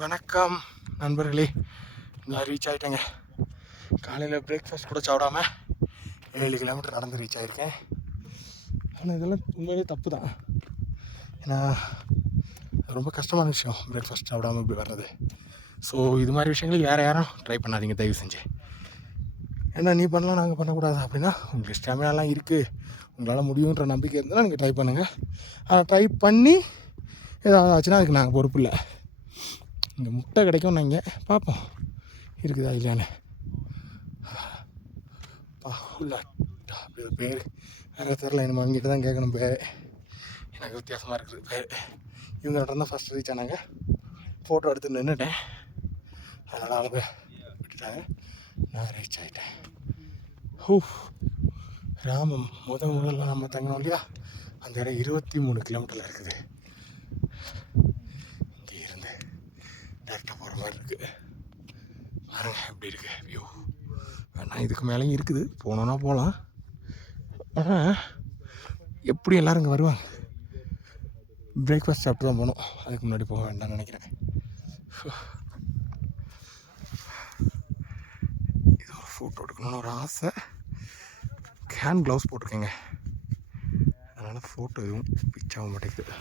வணக்கம் நண்பர்களே, நான் ரீச் ஆகிட்டேங்க. காலையில் பிரேக்ஃபாஸ்ட் கூட சாப்பிடாம 7 கிலோமீட்டர் நடந்து ரீச் ஆகிருக்கேன். ஆனால் இதெல்லாம் உண்மையிலே தப்பு தான். ஏன்னா ரொம்ப கஷ்டமான விஷயம் பிரேக்ஃபாஸ்ட் சாப்பிடாமல் இப்படி வர்றது. ஸோ இது மாதிரி விஷயங்கள் வேறு யாரும் ட்ரை பண்ணாதீங்க தயவு செஞ்சு. ஏன்னா நீ பண்ணலாம் நாங்கள் பண்ணக்கூடாது அப்படின்னா உங்களுக்கு ஸ்டாமினாலாம் இருக்குது, உங்களால் முடியுன்ற நம்பிக்கை இருந்தால் நீங்கள் ட்ரை பண்ணுங்கள். ஆனால் ட்ரை பண்ணி ஏதாவது ஆச்சுன்னா அதுக்கு நாங்கள் பொறுப்பு இல்லை. இங்கே முட்டை கிடைக்கும், நாங்கள் பார்ப்போம் இருக்குதா இல்லையான்னு. உள்ள அப்படி ஒரு பேர் வேறு தெரில, நம்ம அங்கிட்ட தான் கேட்கணும் பேர். எனக்கு வித்தியாசமாக இருக்குது பேர். இவங்கள்ட்ட தான் ஃபஸ்ட் ரீச் ஆனாங்க. ஃபோட்டோ எடுத்து நின்றுட்டேன், அதனால் அவங்க விட்டுட்டாங்க. நான் ரீச் ஆகிட்டேன். ராமம் முதல்ல நம்ம தங்கணும் இல்லையா, அந்த இடம் 23 கிலோமீட்டரில் இருக்குது. இங்கே இருந்து டேரெக்டாக போகிற மாதிரி இருக்குது. பாருங்க எப்படி இருக்குது வியூ. வேணா இதுக்கு மேலேயும் இருக்குது, போனோன்னா போகலாம். ஆனால் எப்படி எல்லோரும் இங்கே வருவாங்க? பிரேக்ஃபாஸ்ட் சாப்பிட்டு தான் போகணும், அதுக்கு முன்னாடி போக வேண்டாம்னு நினைக்கிறேன். இது ஒரு ஃபோட்டோ எடுக்கணும்னு ஒரு ஆசை. ஹேண்ட் க்ளவுஸ் போட்டிருக்கேங்க, அதனால் ஃபோட்டோ எதுவும் பிச் ஆக மாட்டேங்குது.